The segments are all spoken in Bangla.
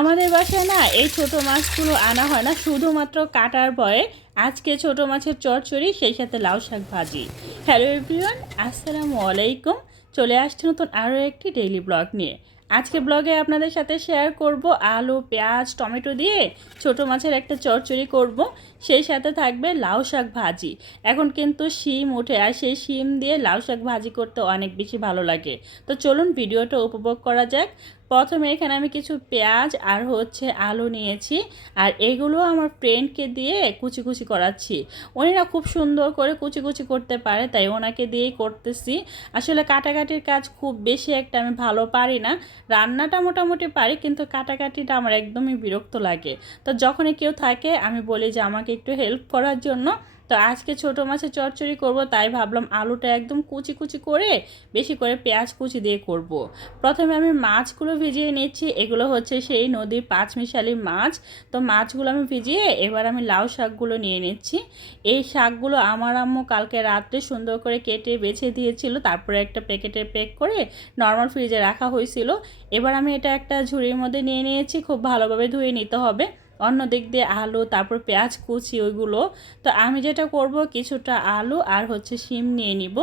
আমাদের বাসায় না এই ছোট মাছগুলো আনা হয় না, শুধুমাত্র কাটার পরে। আজকে ছোট মাছের চচ্চড়ি, সেই সাথে লাউ শাক ভাজি। হ্যালো এভরিওয়ান আসসালামু আলাইকুম। চলে আসছে নতুন আরও একটি ডেইলি ব্লগ নিয়ে। আজকে ব্লগে আপনাদের সাথে শেয়ার করব আলু, পেঁয়াজ, টমেটো দিয়ে ছোট মাছের একটা চচ্চড়ি করব। সেই সাথে থাকবে লাউ শাক ভাজি। এখন কিন্তু শিম উঠে আর সেই শিম দিয়ে লাউ শাক ভাজি করতে অনেক বেশি ভালো লাগে। তো চলুন ভিডিওটা উপভোগ করা যাক। প্রথমে এখানে আমি কিছু পেঁয়াজ আর হচ্ছে আলু নিয়েছি আর এগুলো আমার ফ্রেন্ডকে দিয়ে কুচি কুচি করাচ্ছি। ওনারা খুব সুন্দর করে কুচি কুচি করতে পারে, তাই ওনাকে দিয়েই করতেছি। আসলে কাটাকাটির কাজ খুব বেশি একটা আমি ভালো পারি না। রান্নাটা মোটামুটি পারি, কিন্তু কাটাকাটিটা আমার একদমই বিরক্ত লাগে। তো যখনই কেউ থাকে, আমি বলি যে আমাকে একটু হেল্প করার জন্য। তো আজকে ছোটো মাছের চচ্চড়ি করব, তাই ভাবলাম আলুটা একদম কুচি কুচি করে বেশি করে পেঁয়াজ কুচি দিয়ে করব। প্রথমে আমি মাছগুলো ভিজিয়ে নিচ্ছি, এগুলো হচ্ছে সেই নদীর পাঁচমিশালি মাছ। তো মাছগুলো আমি ভিজিয়ে এবার আমি লাউ শাকগুলো নিয়ে নিচ্ছি। এই শাকগুলো আমার আম্মু কালকে রাত্রে সুন্দর করে কেটে বেছে দিয়েছিল, তারপরে একটা প্যাকেটে প্যাক করে নর্মাল ফ্রিজে রাখা হয়েছিল। এবার আমি এটা একটা ঝুড়ির মধ্যে নিয়ে নিয়েছি, খুব ভালোভাবে ধুয়ে নিতে হবে। অন্য দিক দিয়ে আলু, তারপর পেঁয়াজ কুচি, ওইগুলো। তো আমি যেটা করব, কিছুটা আলু আর হচ্ছে শিম নিয়ে নিব।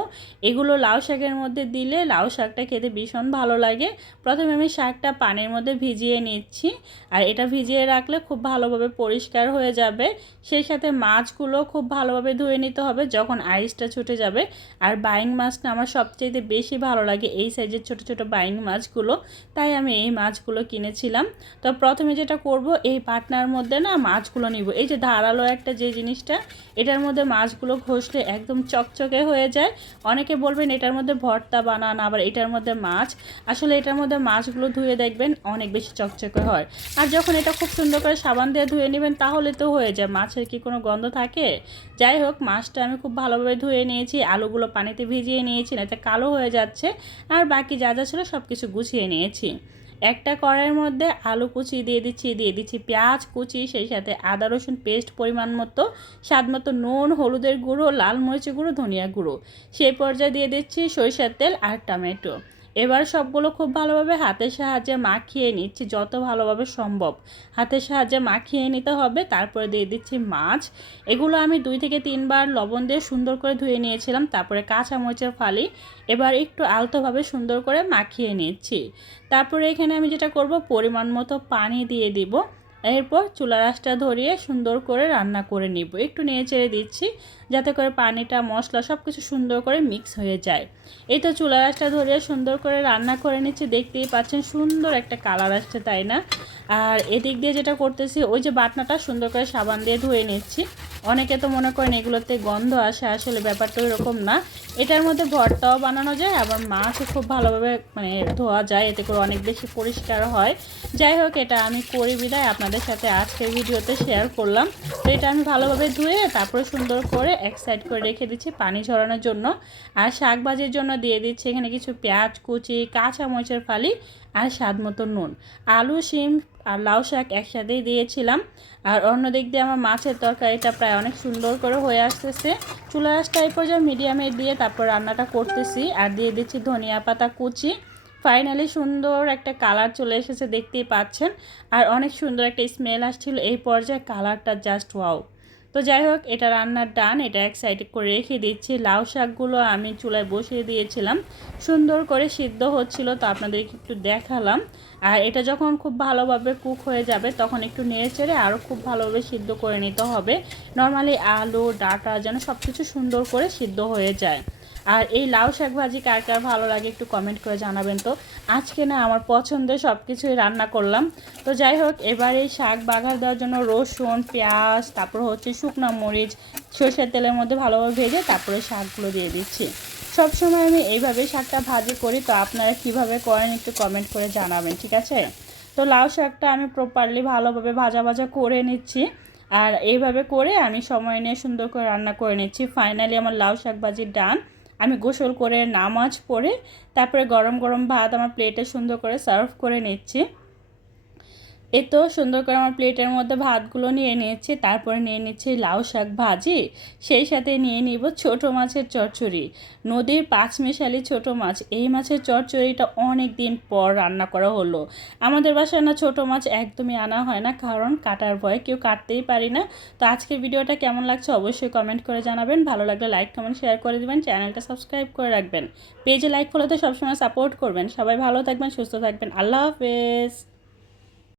এগুলো লাউ শাকের মধ্যে দিলে লাউ শাকটা খেতে ভীষণ ভালো লাগে। প্রথমে আমি শাকটা পানির মধ্যে ভিজিয়ে নিচ্ছি। আর এটা ভিজিয়ে রাখলে খুব ভালোভাবে পরিষ্কার হয়ে যাবে। সেই সাথে মাছগুলো খুব ভালোভাবে ধুয়ে নিতে হবে যখন আইসটা ছুটে যাবে। আর বাইং মাছটা আমার সবচেয়ে বেশি ভালো লাগে এই সাইজের ছোট ছোট বাইং মাছগুলো। তাই আমি এই মাছগুলো কিনেছিলাম। তো প্রথমে যেটা করব, এই পাটনার এটার মধ্যে না মাছগুলো নিব। এই যে ধারালো একটা যে জিনিসটা, এটার মধ্যে মাছগুলো ঘষলে একদম চকচকে হয়ে যায়। অনেকে বলবেন এটার মধ্যে ভর্তা বানান, আবার এটার মধ্যে মাছ। আসলে এটার মধ্যে মাছগুলো ধুয়ে দেখবেন অনেক বেশি চকচকে হয়। আর যখন এটা খুব সুন্দর করে সাবান দিয়ে ধুয়ে নেবেন, তাহলে তো হয়ে যায়। মাছের কি কোনো গন্ধ থাকে? যাই হোক, মাছটা আমি খুব ভালোভাবে ধুয়ে নিয়েছি, আলুগুলো পানিতে ভিজিয়ে নিয়েছি না কালো হয়ে যাচ্ছে। আর বাকি যা যা ছিল সব কিছু গুছিয়ে নিয়েছি। একটা কড়াইয়ের মধ্যে আলু কুচি দিয়ে দিচ্ছি দিয়ে দিচ্ছি পেঁয়াজ কুচি, সেই সাথে আদা, রসুন পেস্ট পরিমাণ মতো, স্বাদ মতো নুন, হলুদের গুঁড়ো, লাল মরিচের গুঁড়ো, ধনিয়া গুঁড়ো। সেই পর্যায়ে দিয়ে দিচ্ছি সরিষার তেল আর টমেটো। এবার সবগুলো খুব ভালোভাবে হাতের সাহায্যে মাখিয়ে নিচ্ছি, যত ভালোভাবে সম্ভব। হাতের সাহায্যে মাখিয়ে নিতে হবে, তারপরে দিয়ে দিচ্ছি মাছ। এগুলো আমি দুই থেকে তিনবার লবণ দিয়ে সুন্দর করে ধুয়ে নিয়েছিলাম, তারপরে কাঁচামরিচের ফালি এবার একটু আলতোভাবে সুন্দর করে মাখিয়ে নিচ্ছি। তারপরে এখানে আমি যেটা করব, পরিমাণ মতো পানি দিয়ে দিব। এরপর চুলা রাসটা ধরিয়ে সুন্দর করে রান্না করে নিব। একটু নিয়ে চেড়ে দিচ্ছি যাতে করে পানিটা, মশলা সব কিছু সুন্দর করে মিক্স হয়ে যায়। এই তো চুলা রাসটা ধরিয়ে সুন্দর করে রান্না করে নিচ্ছি। দেখতেই পাচ্ছেন সুন্দর একটা কালার আসছে, তাই না? আর এদিক দিয়ে যেটা করতেছি, ওই যে বাটনাটা সুন্দর করে সাবান দিয়ে ধুয়ে নিচ্ছি। অনেকে তো মনে করেন এগুলোতে গন্ধ আসে, আসলে ব্যাপারটা এরকম না। এটার মধ্যে ভর্তাও বানানো যায়, আবার মাছও খুব ভালোভাবে মানে ধোয়া যায়, এতে করে অনেক বেশি পরিষ্কার হয়। যাই হোক, এটা আমি করি বিদায়। আপনাদের সাথে আজকের ভিডিওতে শেয়ার করলাম। তো এটা আমি ভালোভাবে ধুয়ে, তারপরে সুন্দর করে এক সাইড করে রেখে দিচ্ছি পানি ঝরানোর জন্য। আর শাক ভাজির জন্য দিয়ে দিচ্ছি এখানে কিছু পেঁয়াজ কুচি কাঁচা মরিচের ফালি আর স্বাদ মতো নুন। আলু, শিম আর লাউ শাক একসাথেই দিয়েছিলাম। আর অন্য দিক দিয়ে আমার মাছের তরকারিটা প্রায় অনেক সুন্দর করে হয়ে আসতেছে। চুলা রাসটা এই পর্যন্ত মিডিয়ামে দিয়ে তারপর রান্নাটা করতেছি। আর দিয়ে দিচ্ছি ধনিয়া পাতা কুচি। ফাইনালি সুন্দর একটা কালার চলে এসেছে, দেখতেই পাচ্ছেন। আর অনেক সুন্দর একটা স্মেল আসছিল এই পর্যায়ে, কালারটা জাস্ট ওয়াও তো যাই হোক এটা রান্নার ডান, এটা এক সাইডে করে রেখে দিচ্ছি। লাউ শাকগুলো আমি চুলায় বসিয়ে দিয়েছিলাম। সুন্দর করে সিদ্ধ হচ্ছিল, তো আপনাদেরকে একটু দেখালাম। আর এটা যখন খুব ভালোভাবে কুক হয়ে যাবে, তখন একটু নেড়ে চেড়ে আরও খুব ভালোভাবে সিদ্ধ করে নিতে হবে। নর্মালি আলু, ডাটা যেন সব কিছু সুন্দর করে সিদ্ধ হয়ে যায়। আর এই লাউ শাক ভাজি কার কার ভালো লাগে একটু কমেন্ট করে জানাবেন তো। আজকে না আমার পছন্দের সব কিছুই রান্না করলাম। তো যাই হোক, এবার এই শাক বাঘার দেওয়ার জন্য রসুন, পেঁয়াজ, তারপর হচ্ছে শুকনো মরিচ, সর্ষের তেলের মধ্যে ভালোভাবে ভেজে তারপরে শাকগুলো দিয়ে দিচ্ছি। সব সময় আমি এইভাবে শাকটা ভাজি করি তো আপনারা কীভাবে করেন একটু কমেন্ট করে জানাবেন, ঠিক আছে? তো লাউ শাকটা আমি প্রপারলি ভালোভাবে ভাজা ভাজা করে নিচ্ছি। আর এইভাবে করে আমি সময় নিয়ে সুন্দর করে রান্না করে নিচ্ছি। ফাইনালি আমার লাউ শাক ভাজির ডান আমি গোসল করে নামাজ পড়ে তারপরে গরম গরম ভাত আমার প্লেটে সুন্দর করে সার্ভ করে নিচ্ছি। এ তো সুন্দর করে আমার প্লেটের মধ্যে ভাতগুলো নিয়ে নিয়েছি, তারপরে নিয়ে নিচ্ছি লাউ শাক ভাজি, সেই সাথে নিয়ে নিব ছোট মাছের চচ্চড়ি। নদীর পাঁচমিশালি ছোট মাছ, এই মাছের চচ্চড়িটা অনেক দিন পর রান্না করা হলো। আমাদের বাসায় না ছোট মাছ একদমই আনা হয় না, কারণ কাটার ভয়ে, কেউ কাটতেই পারি না। তো আজকের ভিডিওটা কেমন লাগছে অবশ্যই কমেন্ট করে জানাবেন, ভালো লাগলে লাইক, কমেন্ট, শেয়ার করে দিবেন, চ্যানেলটা সাবস্ক্রাইব করে রাখবেন। পেজে লাইক, ফলোতে সবসময় সাপোর্ট করবেন। সবাই ভালো থাকবেন, সুস্থ থাকবেন, আল্লাহ হাফেজ।